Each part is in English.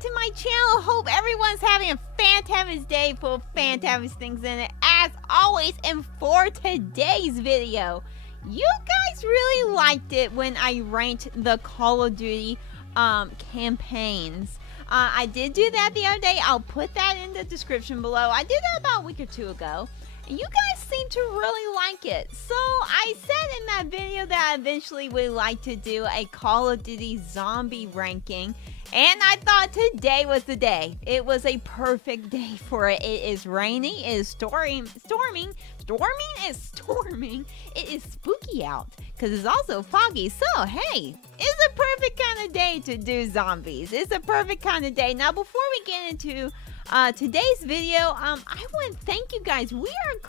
to my channel. Hope everyone's having a fantastic day full of fantastic things in it, as always. And for today's video, you guys really liked it when I ranked the Call of Duty campaigns. I did do that the other day. I'll put that in the description below. I did that about a week or two ago. You guys seem to really like it. So I said in that video that I eventually would like to do a Call of Duty zombie ranking. And I thought today was the day. It was a perfect day for it. It is rainy, it is storming. It is spooky out because it's also foggy. So hey, it's a perfect kind of day to do zombies. It's a perfect kind of day. Now before we get into today's video, I want to thank you guys. We're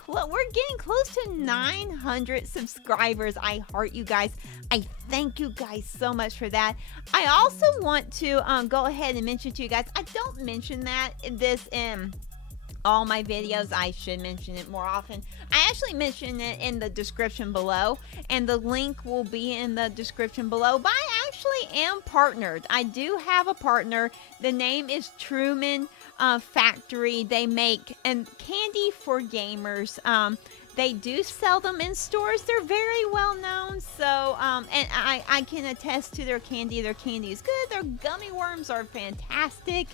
getting close to 900 subscribers. I heart you guys. I thank you guys so much for that. I also want to go ahead and mention to you guys, I don't mention that in all my videos. I should mention it more often. I actually mention it in the description below, and the link will be in the description below. But I actually am partnered. I do have a partner. The name is Truman Factory. They make candy for gamers. They do sell them in stores. They're very well known. So, and I can attest to their candy. Their candy is good. Their gummy worms are fantastic.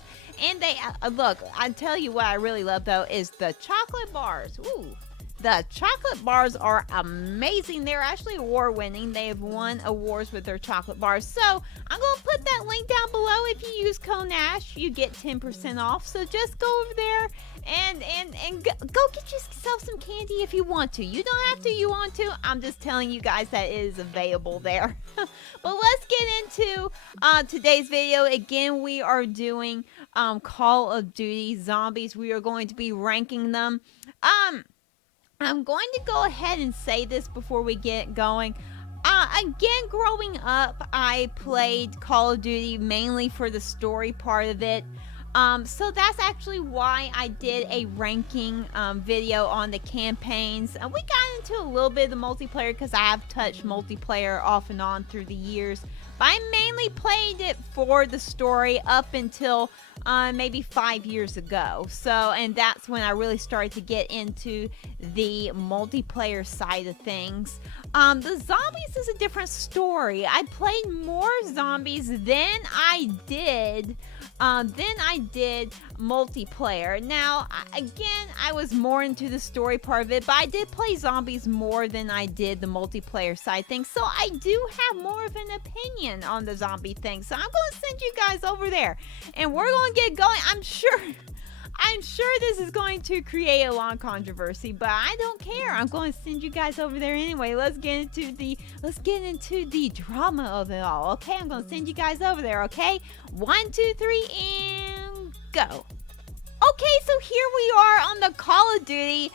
And they, look, I tell you what I really love though is the chocolate bars. Ooh. The chocolate bars are amazing. They're actually award-winning. They have won awards with their chocolate bars. So I'm going to put that link down below. If you use code Nash, you get 10% off. So just go over there and go get yourself some candy if you want to. You don't have to, you want to. I'm just telling you guys that it is available there. But let's get into today's video. Again, we are doing Call of Duty Zombies. We are going to be ranking them. I'm going to go ahead and say this before we get going. Again, growing up, I played Call of Duty mainly for the story part of it. So that's actually why I did a ranking video on the campaigns. We got into a little bit of the multiplayer because I have touched multiplayer off and on through the years. But I mainly played it for the story up until maybe 5 years ago. So, and that's when I really started to get into the multiplayer side of things. The zombies is a different story. I played more zombies than I did multiplayer. Now, again, I was more into the story part of it, but I did play zombies more than I did the multiplayer side thing. So I do have more of an opinion on the zombie thing. So I'm going to send you guys over there, and we're going to get going. I'm sure this is going to create a long controversy, but I don't care. I'm going to send you guys over there anyway. Let's get into the drama of it all. Okay, I'm going to send you guys over there. Okay, 1, 2, 3, and go. Okay, so here we are on the Call of Duty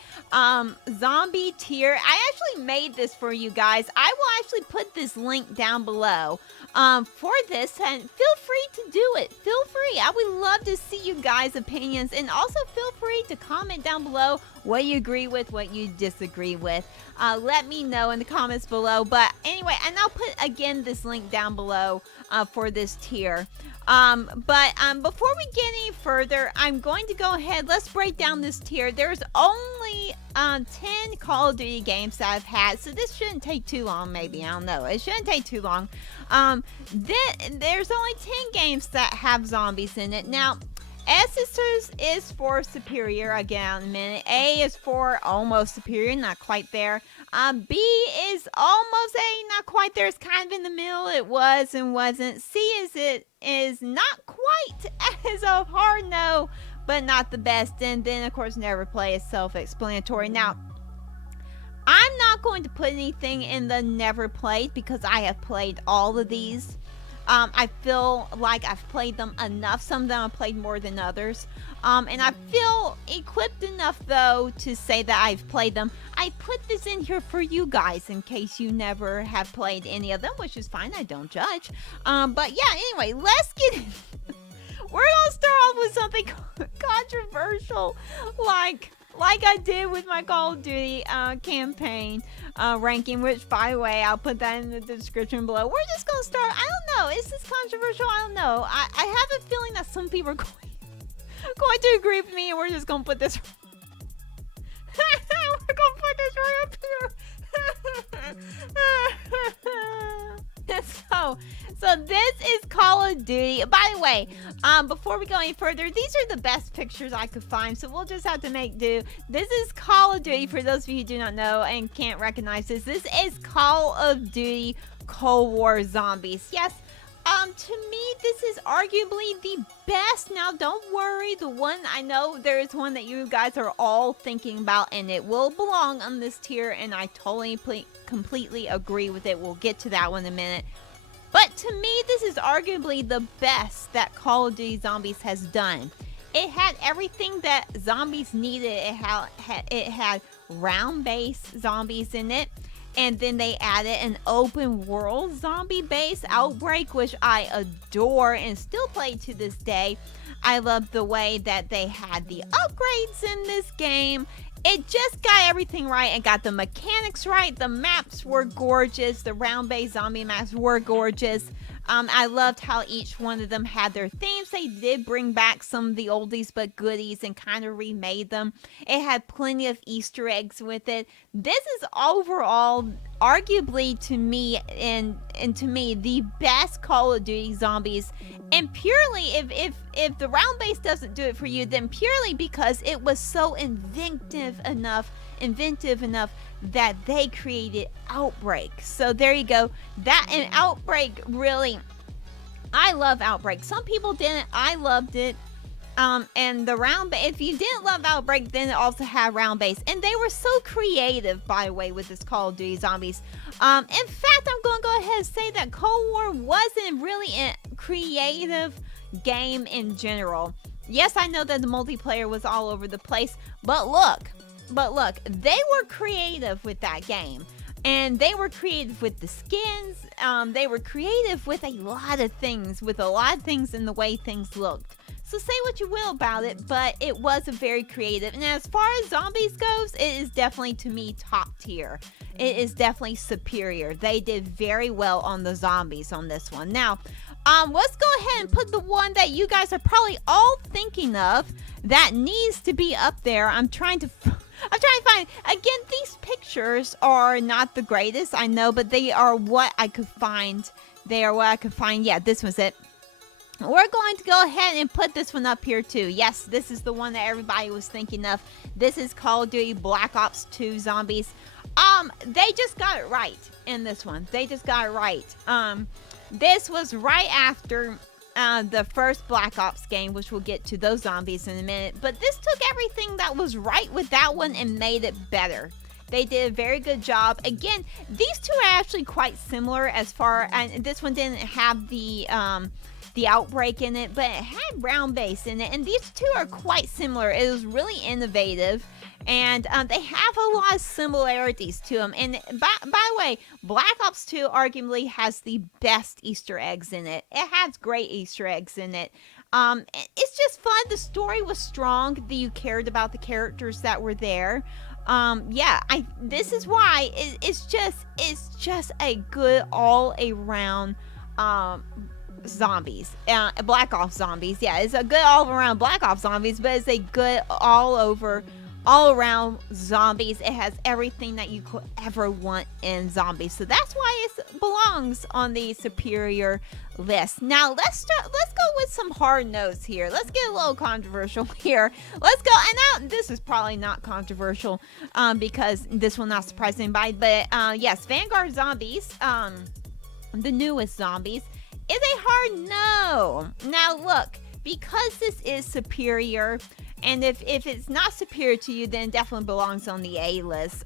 zombie tier. I actually made this for you guys. I will actually put this link down below for this, and feel free to do it. Feel free. I would love to see you guys' opinions, and also feel free to comment down below what you agree with, what you disagree with. Let me know in the comments below. But anyway, and I'll put again this link down below for this tier. Before we get any further, I'm going to go ahead. Let's break down this tier. There's only 10 Call of Duty games that I've had, so this shouldn't take too long. Maybe, I don't know. It shouldn't take too long. There's only 10 games that have zombies in it. Now, S is for superior. Again, in a minute. A is for almost superior, not quite there. B is almost A, not quite there. It's kind of in the middle. It was and wasn't. C is not quite as a hard no, but not the best. And then, of course, never play is self-explanatory. Now, I'm not going to put anything in the never played because I have played all of these. I feel like I've played them enough. Some of them I've played more than others. And I feel equipped enough, though, to say that I've played them. I put this in here for you guys in case you never have played any of them, which is fine. I don't judge. But yeah, anyway, let's get in. We're going to start off with something controversial, like like I did with my Call of Duty campaign ranking, which, by the way, I'll put that in the description below. We're just going to start. I don't know. Is this controversial? I don't know. I have a feeling that some people are going to agree with me, and we're just going to put this... we're going to put this right up here. So this is Call of Duty. By the way, before we go any further, these are the best pictures I could find, so we'll just have to make do. This is Call of Duty, for those of you who do not know and can't recognize this. This is Call of Duty Cold War Zombies. Yes, to me, this is arguably the best. Now, don't worry, the one, I know there is one that you guys are all thinking about, and it will belong on this tier, and I totally, completely agree with it. We'll get to that one in a minute. But to me, this is arguably the best that Call of Duty Zombies has done. It had everything that zombies needed. It had round-based zombies in it. And then they added an open world zombie base Outbreak, which I adore and still play to this day. I love the way that they had the upgrades in this game. It just got everything right and got the mechanics right. The maps were gorgeous. The round-based zombie maps were gorgeous. I loved how each one of them had their themes. They did bring back some of the oldies but goodies and kind of remade them. It had plenty of Easter eggs with it. This is overall, arguably to me and to me, the best Call of Duty Zombies. And purely, if the round base doesn't do it for you, then purely because it was so inventive enough that they created Outbreak. So there you go. That and Outbreak, really, I love Outbreak. Some people didn't. I loved it. And the round base, if you didn't love Outbreak, then it also had round base. And they were so creative, by the way, with this Call of Duty Zombies. In fact, I'm going to go ahead and say that Cold War wasn't really a creative game in general. Yes, I know that the multiplayer was all over the place, but look, they were creative with that game. And they were creative with the skins. They were creative with a lot of things, in the way things looked. So say what you will about it, but it was a very creative. And as far as zombies goes, it is definitely, to me, top tier. It is definitely superior. They did very well on the zombies on this one. Now, let's go ahead and put the one that you guys are probably all thinking of that needs to be up there. I'm trying to find, again, these pictures are not the greatest, I know, but they are what I could find. Yeah, this was it. We're going to go ahead and put this one up here too. Yes, this is the one that everybody was thinking of. This is Call of Duty Black Ops 2 Zombies. They just got it right in this one. They just got it right. This was right after the first Black Ops game, which we'll get to those zombies in a minute. But this took everything that was right with that one and made it better. They did a very good job. Again, these two are actually quite similar as far, and this one didn't have the Outbreak in it, but it had round base in it, and these two are quite similar. It was really innovative, and they have a lot of similarities to them. And by the way, Black Ops 2 arguably has the best Easter eggs in it. It has great Easter eggs in it. It's just fun. The story was strong. You cared about the characters that were there. This is why it's just a good all around zombies. Black Ops Zombies. Yeah, it's a good all around Black Ops Zombies, but it's a good all around zombies. It has everything that you could ever want in zombies. So that's why it belongs on the superior list. Now let's go with some hard notes here. Let's get a little controversial here. Let's go. And now this is probably not controversial because this will not surprise anybody. But yes, Vanguard Zombies, the newest zombies, is a hard no. Now look, because this is superior, and if it's not superior to you, then it definitely belongs on the A list.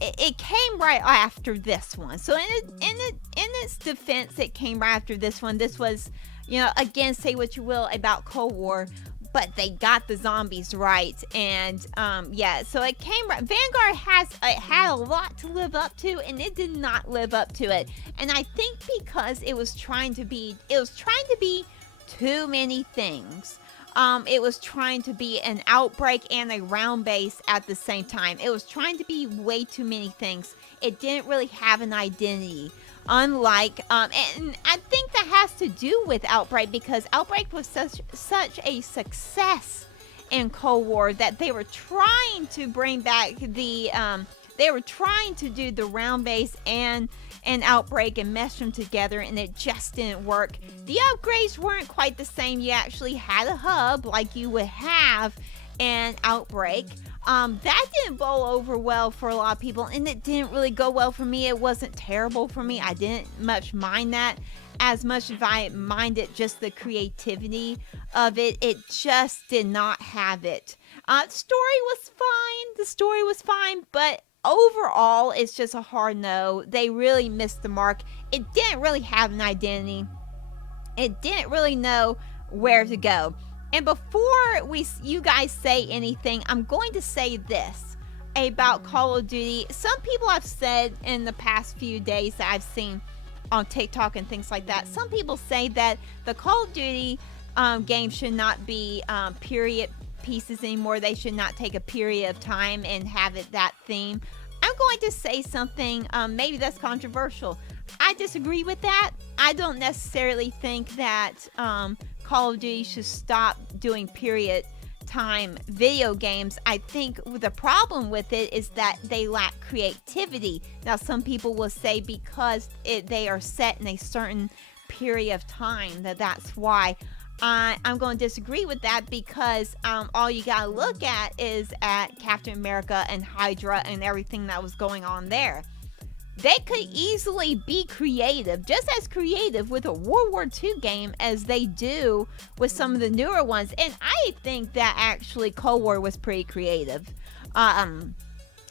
It came right after this one. So in its defense, it came right after this one. This was, again, say what you will about Cold War, but they got the zombies right. And so it came right. Vanguard had a lot to live up to, and it did not live up to it. And I think because it was trying to be too many things. It was trying to be an Outbreak and a round base at the same time. It was trying to be way too many things. It didn't really have an identity. Unlike, and I think that has to do with Outbreak, because Outbreak was such a success in Cold War that they were trying to bring back they were trying to do the round base and an Outbreak and mesh them together, and it just didn't work. The upgrades weren't quite the same. You actually had a hub like you would have an Outbreak. That didn't bowl over well for a lot of people, and it didn't really go well for me. It wasn't terrible for me. I didn't much mind that as much as I minded just the creativity of it. It just did not have it. Story was fine. The story was fine, but overall, it's just a hard no. They really missed the mark. It didn't really have an identity. It didn't really know where to go. And before you guys say anything, I'm going to say this about Call of Duty. Some people have said in the past few days that I've seen on TikTok and things like that, some people say that the Call of Duty game should not be period pieces anymore. They should not take a period of time and have it that theme. I'm going to say something, maybe that's controversial. I disagree with that. I don't necessarily think that Call of Duty should stop doing period time video games. I think the problem with it is that they lack creativity. Now, some people will say because they are set in a certain period of time that's why. I'm going to disagree with that, because all you got to look at is at Captain America and Hydra and everything that was going on there. They could easily be creative, just as creative with a World War II game as they do with some of the newer ones. And I think that actually Cold War was pretty creative.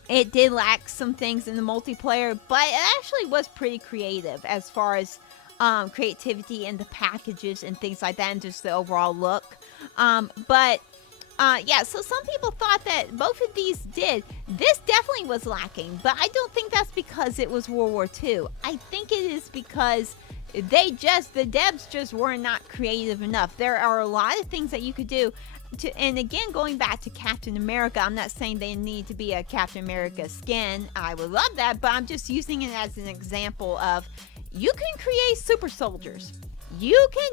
It did lack some things in the multiplayer, but it actually was pretty creative as far as creativity and the packages and things like that, and just the overall look. Yeah, so some people thought that both of these did. This definitely was lacking, but I don't think that's because it was World War II. I think it is because the devs just were not creative enough. There are a lot of things that you could do. And again, going back to Captain America, I'm not saying they need to be a Captain America skin. I would love that, but I'm just using it as an example of, you can create super soldiers. You can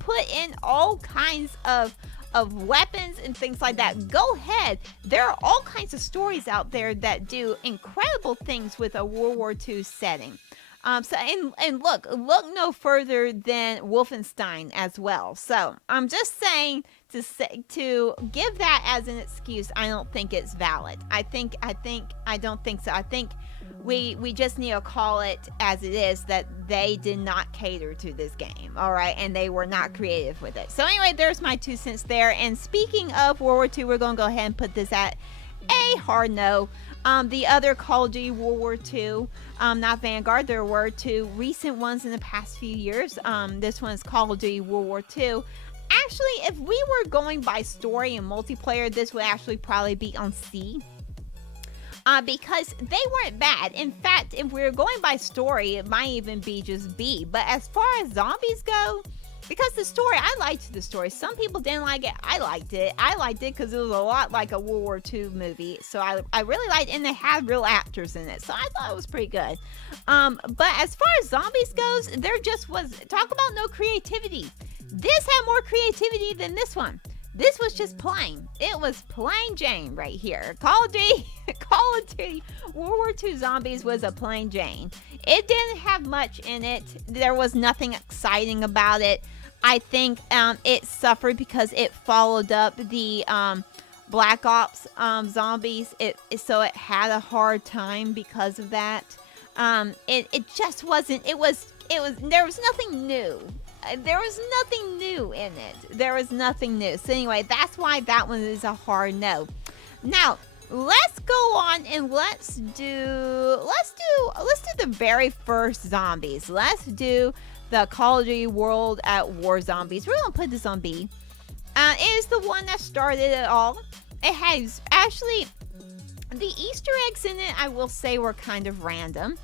put in all kinds of weapons and things like that. Go ahead. There are all kinds of stories out there that do incredible things with a World War II setting. Look no further than Wolfenstein as well. So I'm just saying to give that as an excuse, I don't think it's valid. I don't think so. I think we just need to call it as it is, that they did not cater to this game, all right, and they were not creative with it. So anyway, there's my 2 cents there. And speaking of World War II, we're going to go ahead and put this at a hard no. The other Call of Duty World War II, not Vanguard, there were 2 recent ones in the past few years. This one's Call of Duty World War II. Actually, if we were going by story and multiplayer, this would actually probably be on C. Because they weren't bad. In fact, if we're going by story, it might even be just B. But as far as zombies go, because the story, I liked the story. Some people didn't like it. I liked it. I liked it because it was a lot like a World War II movie. So I really liked it, and they had real actors in it. So I thought it was pretty good. But as far as zombies goes, there just was, talk about no creativity. This had more creativity than this one. This was just plain. It was plain Jane right here. Call of Duty World War II Zombies was a plain Jane. It didn't have much in it. There was nothing exciting about it. I think it suffered because it followed up the Black Ops Zombies. So it had a hard time because of that. It just wasn't. There was nothing new. There was nothing new in it. There was nothing new. So anyway, that's why that one is a hard no. Now, let's go on and let's do the very first zombies. Let's do the Call of Duty World at War Zombies. We're gonna put this on B. It is the one that started it all. It has actually the Easter eggs in it, I will say, were kind of random.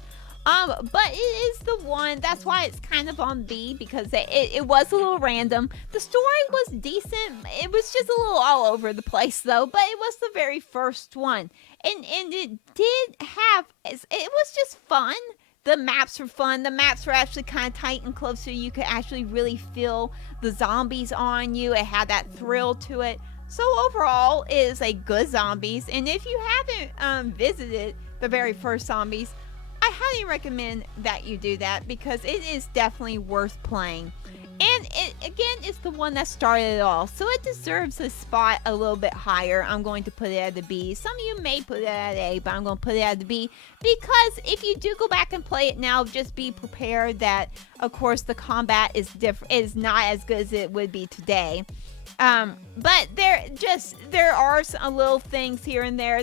But it is the one, that's why it's kind of on B, because it was a little random. The story was decent. It was just a little all over the place though, but it was the very first one. And it did have, it was just fun. The maps were fun. The maps were actually kind of tight and close, so you could actually really feel the zombies on you. It had that thrill to it. So overall, it is a good Zombies. And if you haven't visited the very first Zombies, I highly recommend that you do that, because it is definitely worth playing. And it, again, it's the one that started it all, so it deserves a spot a little bit higher. I'm going to put it at the B. Some of you may put it at A, but I'm going to put it at the B, because if you do go back and play it now, just be prepared that, of course, the combat is not as good as it would be today. But there are some little things here and there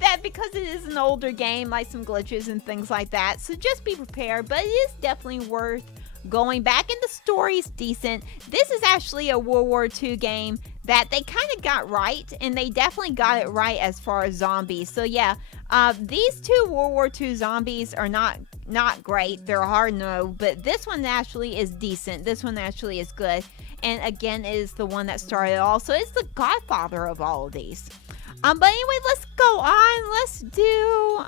that because it is an older game, like some glitches and things like that. So just be prepared, but it is definitely worth going back, and the story's decent. This is actually a World War II game that they kind of got right, and they definitely got it right as far as zombies. So yeah, these two World War II zombies are not great. They're hard no, but this one actually is decent. This one actually is good, and again, is the one that started it all. So it's the godfather of all of these. But anyway, let's go on. Let's do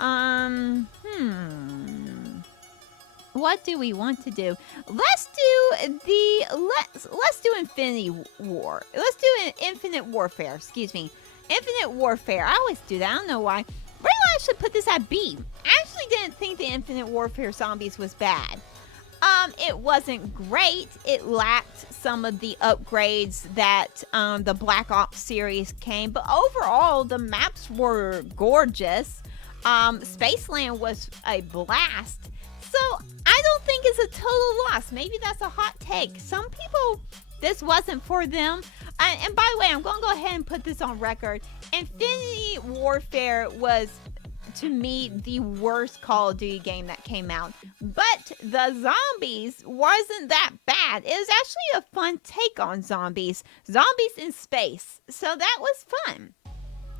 what do we want to do? Let's do Infinity War. Let's do Infinite Warfare. Excuse me, Infinite Warfare. I always do that. I don't know why. We're gonna actually put this at B. I actually didn't think the Infinite Warfare Zombies was bad. It wasn't great. It lacked some of the upgrades that the Black Ops series came, but overall the maps were gorgeous. Spaceland was a blast. So I don't think it's a total loss. Maybe that's a hot take. Some people, this wasn't for them. And by the way, I'm going to go ahead and put this on record. Infinity Warfare was, to me, the worst Call of Duty game that came out. But the zombies wasn't that bad. It was actually a fun take on zombies. Zombies in space. So that was fun.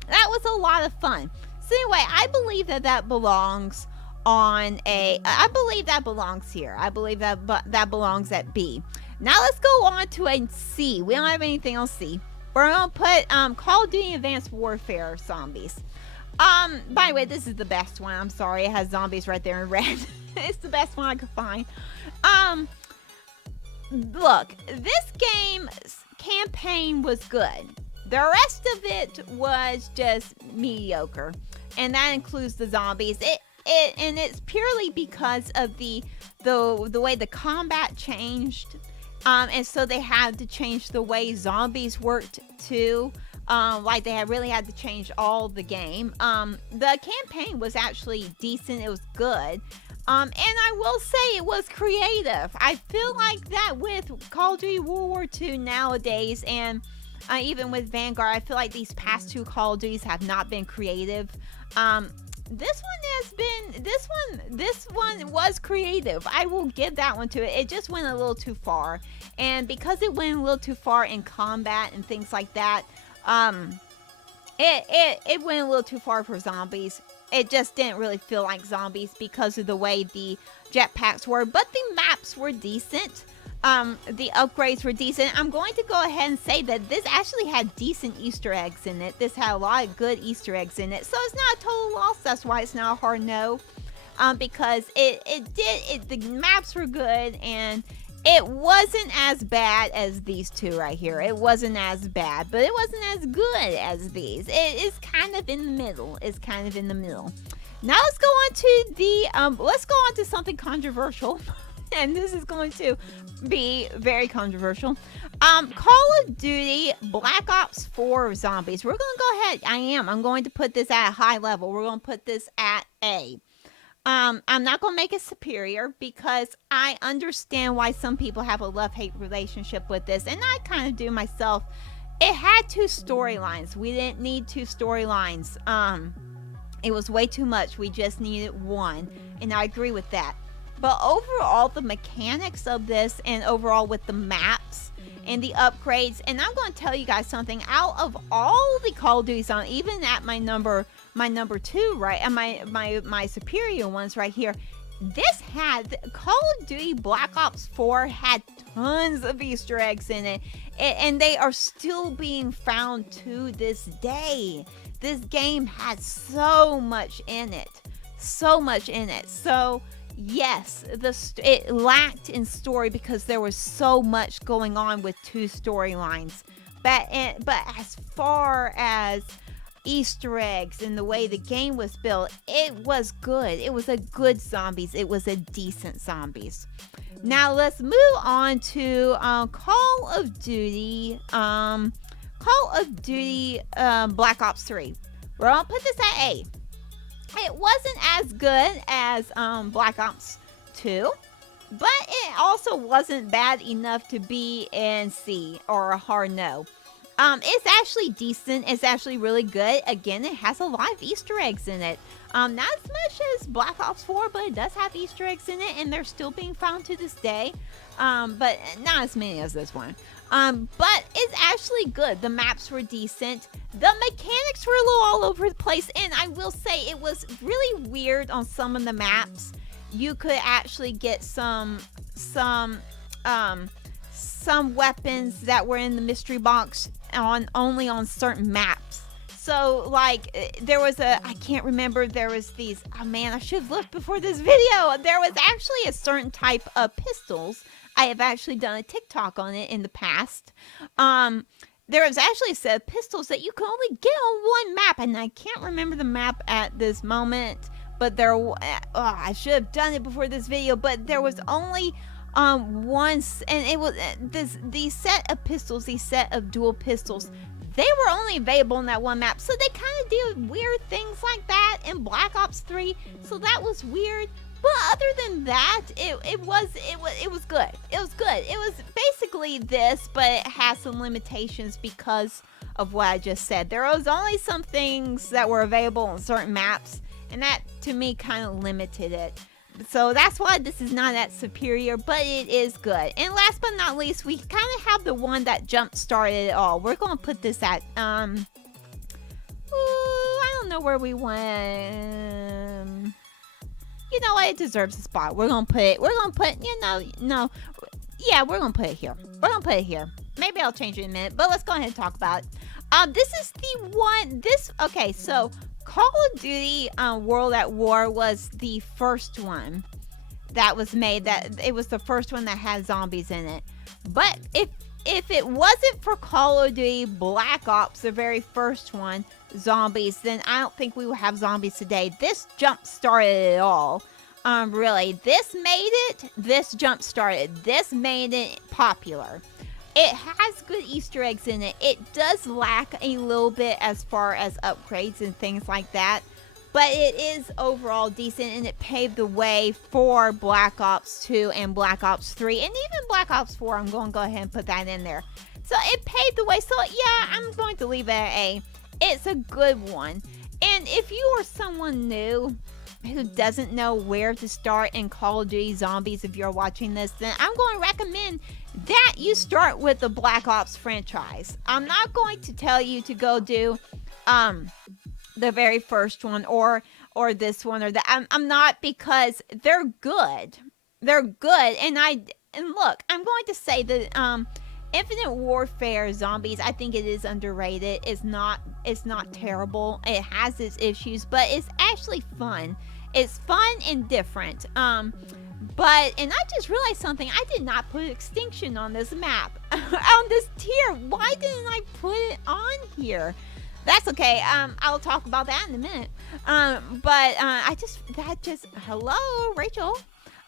That was a lot of fun. So anyway, I believe that belongs on a, I believe that belongs here. I believe that belongs at B. Now let's go on to a C. We don't have anything on C. We're going to put Call of Duty Advanced Warfare Zombies. By the way, this is the best one. I'm sorry, it has zombies right there in red. It's the best one I could find. Look, this game's campaign was good. The rest of it was just mediocre, and that includes the zombies. And it's purely because of the way the combat changed, and so they had to change the way zombies worked too. Like they really had to change all the game. The campaign was actually decent. It was good. And I will say it was creative. I feel like that with Call of Duty World War II nowadays, and even with Vanguard, I feel like these past two Call of Duties have not been creative. This one was creative. I will give that one to it. It just went a little too far. And because it went a little too far in combat and things like that, it went a little too far for zombies. It just didn't really feel like zombies because of the way the jetpacks were. But the maps were decent. The upgrades were decent. I'm going to go ahead and say that this actually had decent Easter eggs in it. This had a lot of good Easter eggs in it. So it's not a total loss. That's why it's not a hard no. Because the maps were good, and it wasn't as bad as these two right here. It wasn't as bad, but it wasn't as good as these. It is kind of in the middle. It's kind of in the middle. Now let's go on to something controversial. And this is going to be very controversial. Call of Duty Black Ops 4 Zombies. We're going to go ahead. I'm going to put this at a high level. We're going to put this at A. I'm not going to make it superior because I understand why some people have a love-hate relationship with this. And I kind of do myself. It had two storylines. We didn't need two storylines. It was way too much. We just needed one. And I agree with that. But overall, the mechanics of this, and overall with the maps and the upgrades, and I'm going to tell you guys something. Out of all the Call of Duty on, even at my number two, right, and my superior ones right here, this had Call of Duty Black Ops 4 had tons of Easter eggs in it, and they are still being found to this day. This game had so much in it. So much in it. So yes, it lacked in story because there was so much going on with two storylines. But as far as Easter eggs and the way the game was built, it was good. It was a good zombies. It was a decent zombies. Now let's move on to Call of Duty Black Ops 3. We're gonna put this at A. It wasn't as good as Black Ops 2, but it also wasn't bad enough to be in C or a hard no. It's actually decent. It's actually really good. Again, it has a lot of Easter eggs in it. Not as much as Black Ops 4, but it does have Easter eggs in it, and they're still being found to this day. But not as many as this one. But it's actually good. The maps were decent. The mechanics were a little all over the place, and I will say it was really weird on some of the maps. You could actually get some weapons that were in the mystery box only on certain maps. So like there was I can't remember, there was these, oh man, I should have looked before this video. There was actually a certain type of pistols. I have actually done a TikTok on it in the past. There was actually a set of pistols that you could only get on one map, and I can't remember the map at this moment, but I should have done it before this video, but there was only once, and it was these set of pistols, these set of dual pistols, they were only available on that one map. So they kind of did weird things like that in Black Ops 3. So that was weird. But other than that, it was good. It was good. It was basically this, but it has some limitations because of what I just said. There was only some things that were available on certain maps, and that to me kind of limited it. So that's why this is not that superior, but it is good. And last but not least, we kind of have the one that jump started it all. We're going to put this at, I don't know where we went. You know what? It deserves a spot. We're going to put, we're going to put it here. We're going to put it here. Maybe I'll change it in a minute, but let's go ahead and talk about it. This is the one, okay, so Call of Duty World at War was the first one that was made. It was the first one that had zombies in it. But if it wasn't for Call of Duty Black Ops, the very first one, zombies, then I don't think we would have zombies today. This jump started it all. Really, this made it. This jump started. This made it popular. It has good Easter eggs in it. It does lack a little bit as far as upgrades and things like that, but it is overall decent, and it paved the way for Black Ops 2 and Black Ops 3, and even Black Ops 4. I'm going to go ahead and put that in there. So it paved the way. So yeah, I'm going to leave it at A. It's a good one. And if you are someone new who doesn't know where to start in Call of Duty Zombies, if you're watching this, then I'm going to recommend that you start with the Black Ops franchise. I'm not going to tell you to go do the very first one or this one or that. I'm not, because they're good. They're good. And look, I'm going to say that Infinite Warfare Zombies, I think it is underrated. It's not terrible. It has its issues, but it's actually fun. It's fun and different. But, and I just realized something. I did not put Extinction on this map, on this tier. Why didn't I put it on here? That's okay. I'll talk about that in a minute. But hello, Rachel.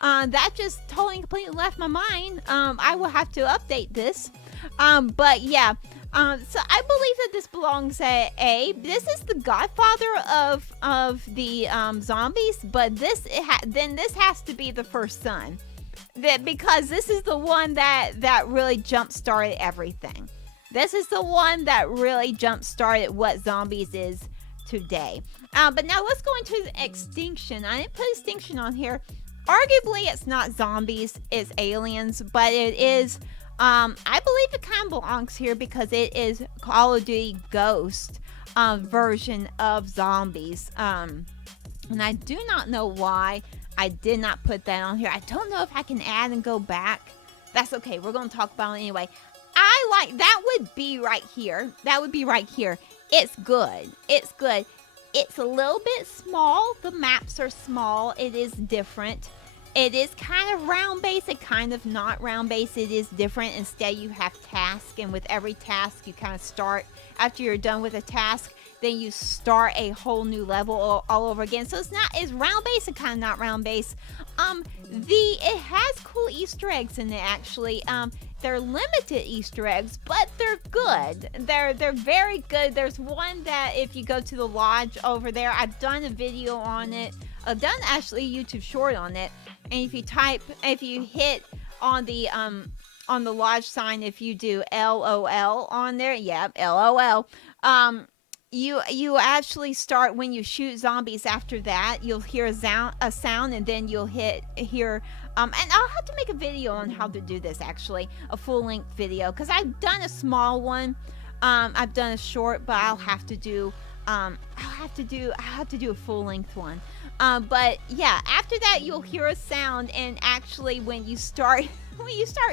That just totally completely left my mind. I will have to update this. But yeah. So I believe that this belongs at A. This is the godfather of the zombies, but this has to be the first son, because this is the one that really jump started everything. This is the one that really jump started what zombies is today. But now let's go into Extinction. I didn't put Extinction on here. Arguably, it's not zombies, it's aliens, but it is. I believe it kind of belongs here because it is Call of Duty Ghost version of zombies. And I do not know why I did not put that on here. I don't know if I can add and go back. That's okay. We're going to talk about it anyway. I like, that would be right here. That would be right here. It's good. It's good. It's a little bit small. The maps are small. It is different. It is kind of round-based and kind of not round-based. It is different. Instead, you have tasks, and with every task, you kind of start, after you're done with a task, then you start a whole new level all over again. So it's round-based and kind of not round-based. It has cool Easter eggs in it, actually. They're limited Easter eggs, but they're good. They're very good. There's one that if you go to the lodge over there, I've done a video on it. I've done actually a YouTube short on it. And if you hit on the lodge sign, if you do LOL on there, yeah, LOL. You actually start when you shoot zombies. After that, you'll hear a sound, and then you'll hear. And I'll have to make a video on how to do this. Actually, a full-length video, because I've done a small one. I've done a short, but I'll have to do. I'll have to do a full-length one. But yeah, after that you'll hear a sound, and actually when you start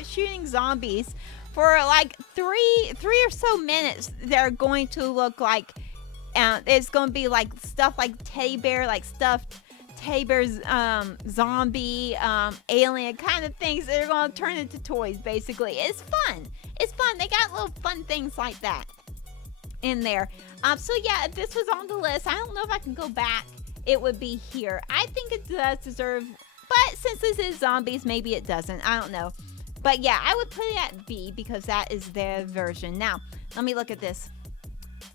shooting zombies for like three or so minutes, they're going to look like it's going to be like stuff like teddy bear, like stuffed teddy bears, zombie, alien kind of things that are going to turn into toys. Basically, it's fun. They got little fun things like that in there. So yeah, if this was on the list, I don't know if I can go back. It would be here. I think it does deserve, but since this is zombies, maybe it doesn't. I don't know. But yeah, I would put it at B because that is their version. Now, let me look at this.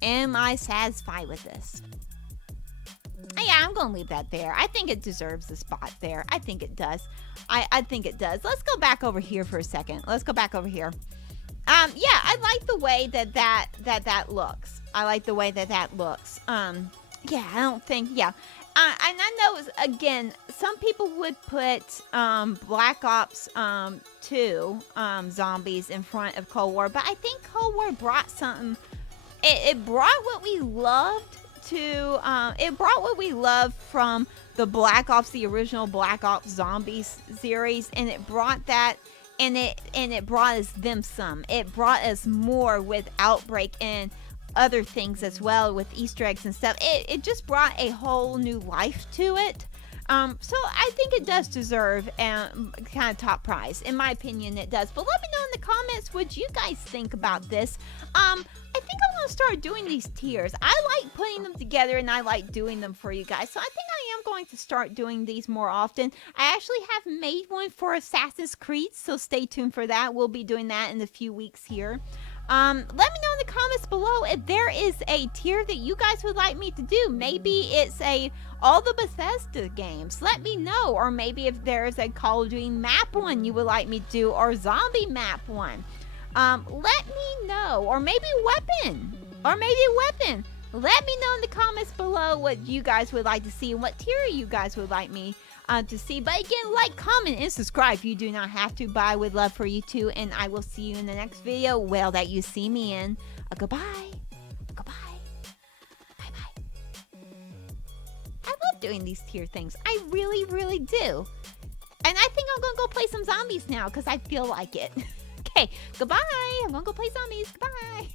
Am I satisfied with this? Yeah, I'm going to leave that there. I think it deserves the spot there. I think it does. I think it does. Let's go back over here for a second. Let's go back over here. Yeah, I like the way that looks. I like the way that looks. Yeah, I don't think, yeah. And I know, again, some people would put Black Ops 2 zombies in front of Cold War, but I think Cold War brought something. It brought what we loved to, it brought what we loved from the Black Ops, the original Black Ops Zombies series, and it brought that, and it brought us them some. It brought us more with Outbreak and other things as well, with Easter eggs and stuff. It just brought a whole new life to it. So I think it does deserve kind of top prize. In my opinion, it does. But let me know in the comments what you guys think about this. I think I'm going to start doing these tiers. I like putting them together, and I like doing them for you guys. So I think I am going to start doing these more often. I actually have made one for Assassin's Creed, so stay tuned for that. We'll be doing that in a few weeks here. Let me know in the comments below if there is a tier that you guys would like me to do. Maybe it's all the Bethesda games. Let me know. Or maybe if there is a Call of Duty map one you would like me to do, or zombie map one. Let me know. Or maybe weapon. Let me know in the comments below what you guys would like to see and what tier you guys would like me to see. But again, like, comment, and subscribe. You do not have to, but I would love for you to. And I will see you in the next video, well, that you see me in. Goodbye. Goodbye. Bye-bye. I love doing these tier things. I really, really do. And I think I'm going to go play some zombies now because I feel like it. Okay, goodbye. I'm going to go play zombies. Goodbye.